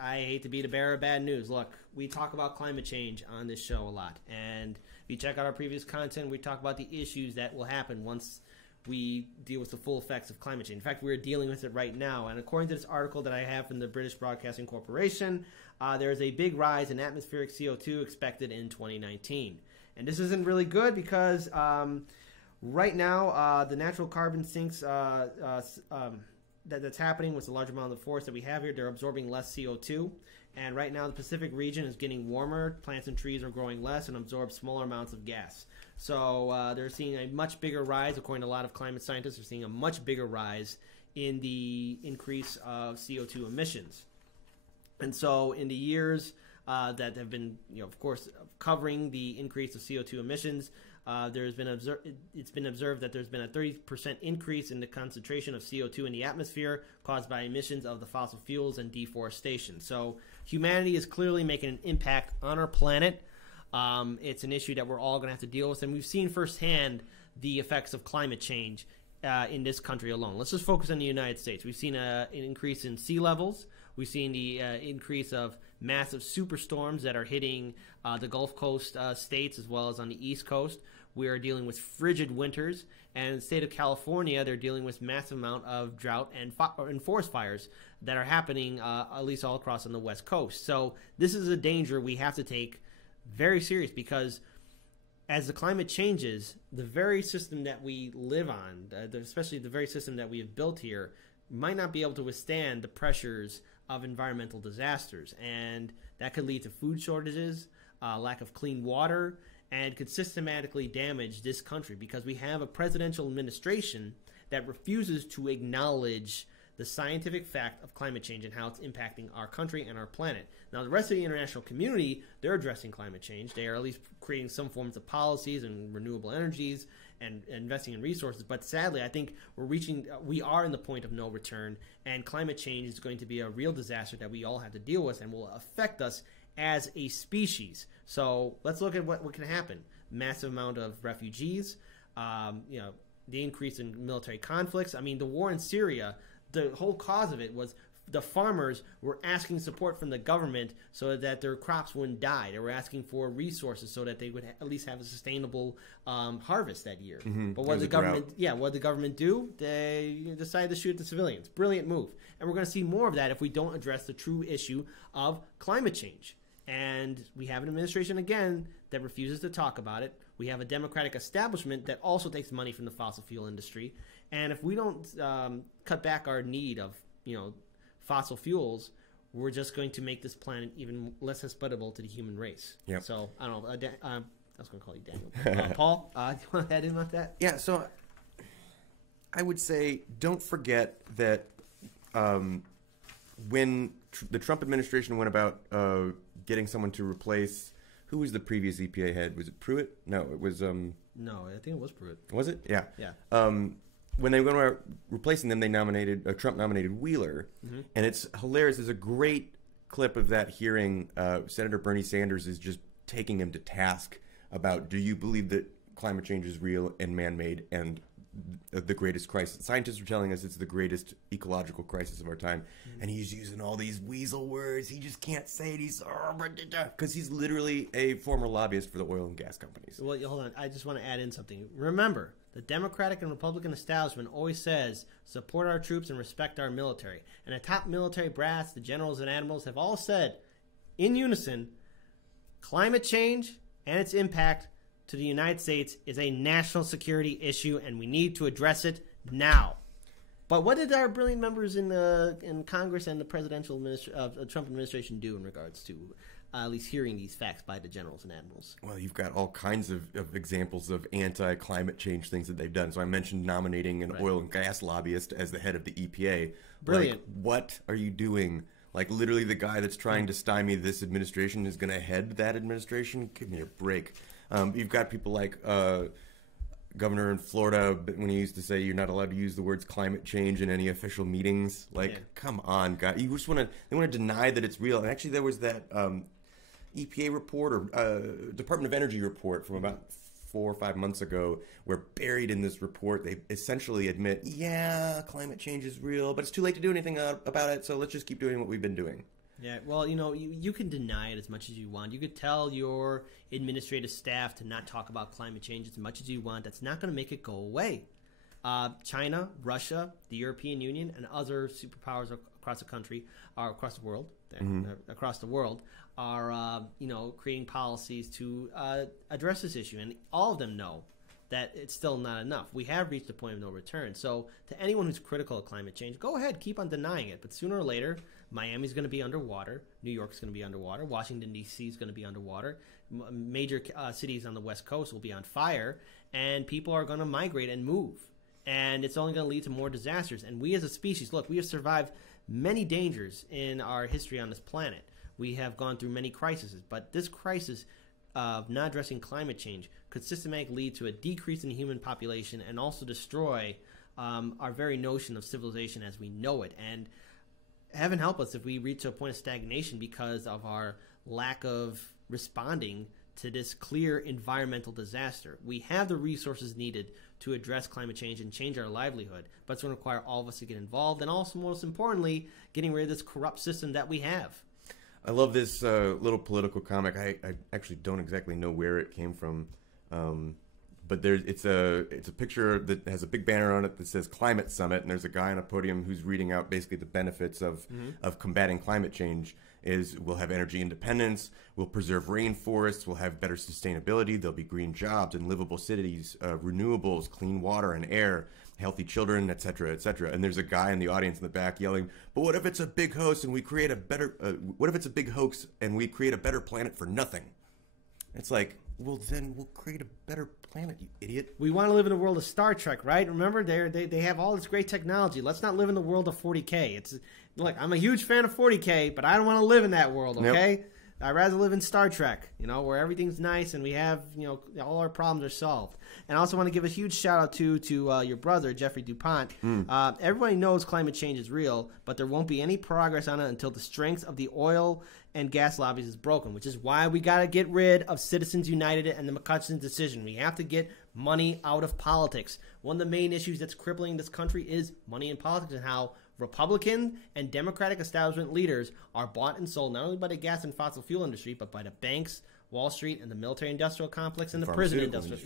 I hate to be the bearer of bad news. Look, we talk about climate change on this show a lot. And if you check out our previous content, we talk about the issues that will happen once we deal with the full effects of climate change. In fact, we're dealing with it right now. And according to this article that I have from the British Broadcasting Corporation, there is a big rise in atmospheric CO2 expected in 2019. And this isn't really good because right now the natural carbon sinks that's happening with the large amount of the forest that we have here. They're absorbing less CO2. And right now the Pacific region is getting warmer. Plants and trees are growing less and absorb smaller amounts of gas. So they're seeing a much bigger rise, according to a lot of climate scientists, they're seeing a much bigger rise in the increase of CO2 emissions. And so in the years that have been, of course, covering the increase of CO2 emissions, it's been observed that there's been a 30% increase in the concentration of CO2 in the atmosphere caused by emissions of the fossil fuels and deforestation. So humanity is clearly making an impact on our planet. It's an issue that we're all going to have to deal with, and we've seen firsthand the effects of climate change in this country alone. Let's just focus on the United States. We've seen an increase in sea levels. We've seen the increase of massive superstorms that are hitting the Gulf Coast states as well as on the East Coast. We are dealing with frigid winters, and in the state of California, they're dealing with massive amount of drought and forest fires that are happening at least all across on the West Coast. So this is a danger we have to take very serious, because as the climate changes, the very system that we live on, especially the very system that we have built here, might not be able to withstand the pressures of environmental disasters. And that could lead to food shortages, lack of clean water, and could systematically damage this country, because we have a presidential administration that refuses to acknowledge the scientific fact of climate change and how it's impacting our country and our planet. Now, the rest of the international community, they're addressing climate change. They are at least creating some forms of policies and renewable energies and investing in resources. But sadly, I think we are in the point of no return, and climate change is going to be a real disaster that we all have to deal with and will affect us as a species. So let's look at what can happen. Massive amount of refugees, the increase in military conflicts. I mean, the war in Syria, the whole cause of it was the farmers were asking support from the government so that their crops wouldn't die. They were asking for resources so that they would at least have a sustainable harvest that year. Mm-hmm. But what did the government do? They decided to shoot the civilians. Brilliant move. And we're going to see more of that if we don't address the true issue of climate change. And we have an administration, again, that refuses to talk about it. We have a Democratic establishment that also takes money from the fossil fuel industry. And if we don't cut back our need of, fossil fuels, we're just going to make this planet even less hospitable to the human race. Yep. So, I don't know. I was going to call you Daniel. Paul, do you want to add in about that? Yeah, so I would say don't forget that when the Trump administration went about getting someone to replace, who was the previous EPA head? Was it Pruitt? No, it was... No, I think it was Pruitt. Was it? Yeah. Yeah. When they went about replacing them, they Trump nominated Wheeler. Mm-hmm. And it's hilarious. There's a great clip of that hearing. Senator Bernie Sanders is just taking him to task about, do you believe that climate change is real and man-made and the greatest crisis? Scientists are telling us it's the greatest ecological crisis of our time. Mm-hmm. And he's using all these weasel words. He just can't say it. Because he's literally a former lobbyist for the oil and gas companies. Well, hold on. I just want to add in something. Remember, the Democratic and Republican establishment always says, support our troops and respect our military. And the top military brass, the generals and admirals, have all said, in unison, climate change and its impact to the United States is a national security issue, and we need to address it now. But what did our brilliant members in Congress and the presidential Trump administration do in regards to at least hearing these facts by the generals and admirals? Well, you've got all kinds of examples of anti-climate change things that they've done. So I mentioned nominating an oil and gas lobbyist as the head of the EPA. Brilliant. Like, what are you doing? Like, literally the guy that's trying to stymie this administration is going to head that administration? Give me a break. You've got people like governor in Florida, when he used to say you're not allowed to use the words climate change in any official meetings. Like, come on, guys. They want to deny that it's real. And actually, there was that EPA report or Department of Energy report from about 4 or 5 months ago, where buried in this report, they essentially admit, yeah, climate change is real, but it's too late to do anything about it, so let's just keep doing what we've been doing. Yeah, well, you can deny it as much as you want. You could tell your administrative staff to not talk about climate change as much as you want. That's not going to make it go away. China, Russia, the European Union, and other superpowers across the country, or across the world, are creating policies to address this issue, and all of them know that it's still not enough. We have reached a point of no return. So to anyone who's critical of climate change, go ahead, keep on denying it. But sooner or later, Miami's going to be underwater. New York's going to be underwater. Washington, D.C. is going to be underwater. Major cities on the West Coast will be on fire, and people are going to migrate and move. And it's only going to lead to more disasters. And we as a species, look, we have survived many dangers in our history on this planet. We have gone through many crises. But this crisis of not addressing climate change could systematically lead to a decrease in the human population and also destroy our very notion of civilization as we know it. And heaven help us if we reach a point of stagnation because of our lack of responding to this clear environmental disaster. We have the resources needed to address climate change and change our livelihood, but it's going to require all of us to get involved and also, most importantly, getting rid of this corrupt system that we have. I love this little political comic. I actually don't exactly know where it came from, but it's a picture that has a big banner on it that says Climate Summit, and there's a guy on a podium who's reading out basically the benefits of combating climate change. We'll have energy independence, we'll preserve rainforests, we'll have better sustainability, there'll be green jobs and livable cities, renewables, clean water and air, healthy children, et cetera, et cetera. And there's a guy in the audience in the back yelling, "But what if it's a big hoax and we create a better? What if it's a big hoax and we create a better planet for nothing?" It's like, well, then we'll create a better planet, you idiot. We want to live in the world of Star Trek, right? Remember, they have all this great technology. Let's not live in the world of 40K. Look, I'm a huge fan of 40K, but I don't want to live in that world, okay? Yep. I'd rather live in Star Trek, where everything's nice and we have, all our problems are solved. And I also want to give a huge shout out to your brother, Jeffrey DuPont. Everybody knows climate change is real, but there won't be any progress on it until the strength of the oil and gas lobbies is broken, which is why we got to get rid of Citizens United and the McCutcheon decision. We have to get money out of politics. One of the main issues that's crippling this country is money in politics and how Republican and Democratic establishment leaders are bought and sold not only by the gas and fossil fuel industry, but by the banks, Wall Street, and the military-industrial complex and the prison-industrial,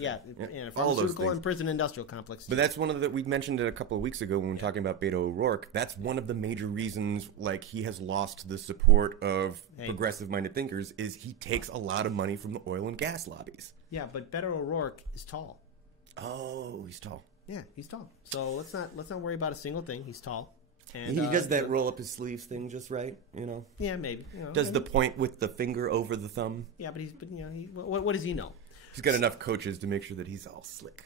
pharmaceutical and prison-industrial complex. But that's one of we mentioned it a couple of weeks ago when we were talking about Beto O'Rourke. That's one of the major reasons, he has lost the support of progressive-minded thinkers. Is he takes a lot of money from the oil and gas lobbies. Yeah, but Beto O'Rourke is tall. Oh, he's tall. Yeah, he's tall. So let's not worry about a single thing. He's tall. And, he does that roll up his sleeves thing just right, Yeah, maybe. Does the point with the finger over the thumb. Yeah, but what does he know? He's got enough coaches to make sure that he's all slick.